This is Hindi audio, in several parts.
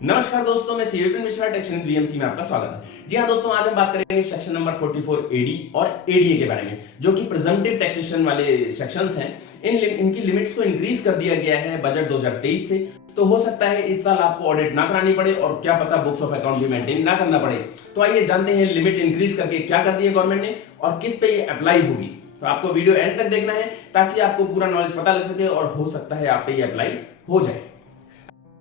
नमस्कार दोस्तों, मैं सीविपिन मिश्रा टेक्शन वीएमसी में आपका स्वागत है। जी हां दोस्तों, आज हम बात करेंगे सेक्शन नंबर 44 एडी और एडीए के बारे में, जो कि प्रेजम्पटिव टैक्सेशन वाले सेक्शंस हैं। इनकी लिमिट्स को इंक्रीज कर दिया गया है बजट 2023 से। तो हो सकता है इस साल आपको ऑडिट ना करानी पड़े और क्या पता बुक्स ऑफ अकाउंट भी मेंटेन ना करना पड़े। तो आइए जानते हैं लिमिट इंक्रीज करके क्या कर दिया गवर्नमेंट ने और किस पे ये अप्लाई होगी। तो आपको वीडियो एंड तक देखना है ताकि आपको पूरा नॉलेज पता लग सके और हो सकता है आप पे ये अप्लाई हो जाए।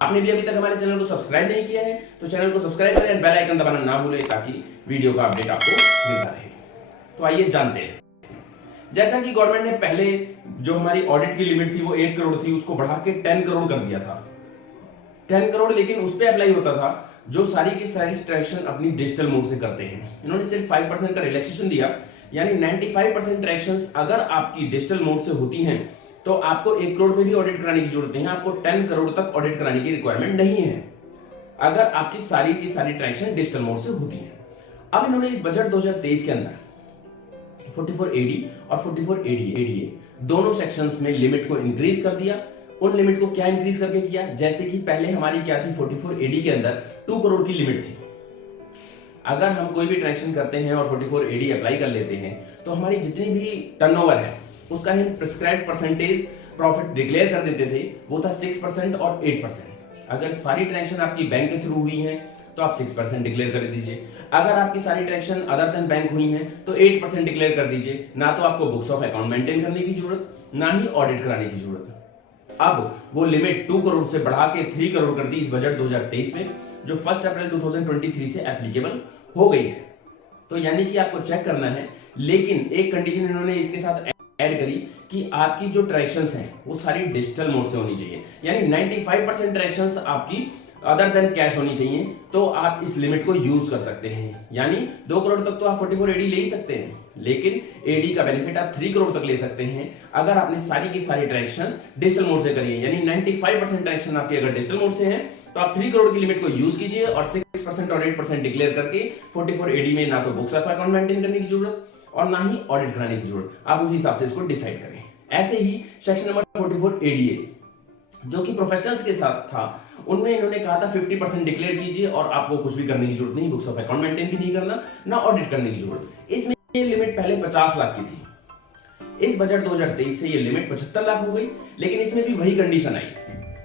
आपने भी अभी तक हमारे चैनल को सब्सक्राइब नहीं किया है तो चैनल को सब्सक्राइब करें और बेल आइकन दबाना ना भूलें ताकि वीडियो का अपडेट आपको मिलता रहे। तो आइए जानते हैं। जैसा कि गवर्नमेंट ने पहले जो हमारी ऑडिट की लिमिट थी वो 1 करोड़ थी, उसको बढ़ा के 10 करोड़ कर दिया था। 10 करोड़ लेकिन उस पर अप्लाई होता था जो सारी की सारी ट्रांजैक्शन अपनी डिजिटल मोड से करते हैं। इन्होंने सिर्फ 5% का रिलैक्सेशन दिया, यानी 95% ट्रांजैक्शंस अगर आपकी डिजिटल मोड से होती हैं तो आपको 1 करोड़ पे भी ऑडिट कराने की जरूरत नहीं है, आपको 10 करोड़ तक ऑडिट कराने की रिक्वायरमेंट नहीं है अगर आपकी सारी की सारी ट्रांजैक्शन डिजिटल मोड से होती है। अब इन्होंने इस बजट 2023 के अंदर 44 एडी और 44 एडीए दोनों सेक्शंस में लिमिट को इंक्रीज कर दिया। उन लिमिट को क्या इंक्रीज करके किया, जैसे कि पहले हमारी क्या थी, 44 एडी के अंदर 2 करोड़ की लिमिट थी। अगर हम कोई भी ट्रांजैक्शन करते हैं और 44 एडी अप्लाई कर लेते हैं तो हमारी जितनी भी टर्नओवर है उसका हम प्रिस्क्राइब्ड परसेंटेज प्रॉफिट डिक्लेयर कर देते थे, वो था 6% और 8%। अगर सारी ट्रांजैक्शन आपकी बैंक के थ्रू हुई हैं तो आप 6% डिक्लेयर कर दीजिए। अगर आपकी सारी ट्रांजैक्शन अदर देन बैंक हुई हैं तो 8% डिक्लेयर कर दीजिए। ना तो आपको बुक्स ऑफ अकाउंट मेंटेन करने की जरूरत, ना ही ऑडिट कराने की जरूरत। अब वो लिमिट 2 करोड़ से बढ़ा के 3 करोड़ कर दी इस बजट 2023 में, जो 1 अप्रैल 2023 से एप्लीकेबल हो गई है। तो यानी कि आपको चेक करना है, लेकिन एक कंडीशन इन्होंने इसके साथ ऐड करी कि आपकी जो ट्रांजैक्शंस हैं वो सारी डिजिटल मोड से होनी चाहिए, यानी 95% ट्रांजैक्शंस आपकी अदर देन कैश होनी चाहिए तो आप इस लिमिट को यूज कर सकते हैं। यानी 2 करोड़ तक तो आप 44 एडी ले ही सकते हैं, लेकिन एडी का बेनिफिट आप 3 करोड़ तक ले सकते हैं अगर आपने सारी की सारी ट्रांजैक्शंस डिजिटल मोड से करी है। यानी 95% ट्रांजैक्शन आपकी अगर डिजिटल मोड से हैं तो आप 3 करोड़ की लिमिट को यूज कीजिए और 6% और 8% डिक्लेयर करके 44 एडी में ना तो बुक्स ऑफ अकाउंट मेंटेन करने की जरूरत और ना ही ऑडिट कराने की जरूरत, आप उसी हिसाब से इसको डिसाइड करें। ऐसे ही सेक्शन नंबर 44 एडीए जो कि प्रोफेशनल्स के साथ था, उनमें इन्होंने कहा था 50% डिक्लेयर कीजिए और आपको कुछ भी करने की जरूरत नहीं, बुक्स ऑफ अकाउंट मेंटेन भी नहीं करना, ना ऑडिट करने की जरूरत। इसमें ये लिमिट पहले 50 लाख की थी। इस बजट 2023 से ये लिमिट 75 लाख हो गई, लेकिन इसमें भी वही कंडीशन आई,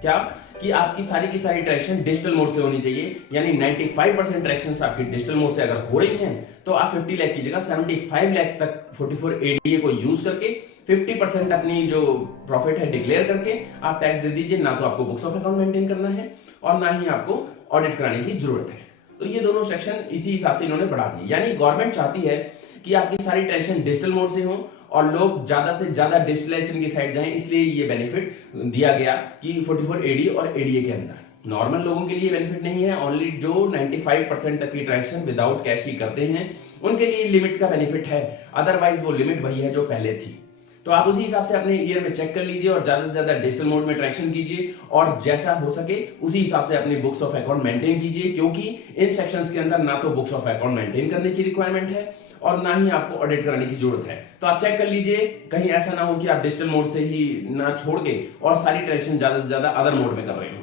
क्या कि आपकी सारी की सारी ट्रांजैक्शन डिजिटल मोड से होनी चाहिए। यानी 95% ट्रांजैक्शंस आपकी डिजिटल मोड से अगर हो रही हैं तो आप 50 लाख की जगह 75 लाख तक 44 एडीए को यूज करके 50% अपनी जो प्रॉफिट है डिक्लेयर करके आप टैक्स दे दीजिए। ना तो आपको बुक्स ऑफ अकाउंट मेंटेन करना है और ना ही आपको ऑडिट कराने की जरूरत है। तो ये दोनों सेक्शन इसी हिसाब से इन्होंने बढ़ा दिए। यानी गवर्नमेंट चाहती है कि आपकी सारी ट्रांजैक्शन डिजिटल मोड से हो और लोग ज्यादा से ज्यादा डिजिटलाइजेशन की साइड जाएं, इसलिए ये बेनिफिट दिया गया कि 44 एडी और एडीए के अंदर। नॉर्मल लोगों के लिए बेनिफिट नहीं है, ओनली जो 95% तक की ट्रांजैक्शन विदाउट कैश की करते हैं उनके लिए लिमिट का बेनिफिट है। अदरवाइज वो लिमिट वही है जो पहले थी। तो आप उसी हिसाब से अपने ईयर में चेक कर लीजिए और ज्यादा से ज्यादा डिजिटल मोड में ट्रांजैक्शन कीजिए और जैसा हो सके उसी हिसाब से अपनी बुक्स ऑफ अकाउंट मेंटेन कीजिए, क्योंकि इन सेक्शंस के अंदर ना तो बुक्स ऑफ अकाउंट मेंटेन करने की रिक्वायरमेंट है और ना ही आपको ऑडिट कराने की जरूरत है। तो आप चेक कर लीजिए, कहीं ऐसा ना हो कि आप डिजिटल मोड से ही ना छोड़ के और सारी ट्रांजैक्शन ज्यादा से ज्यादा अदर मोड में कर रहे हो।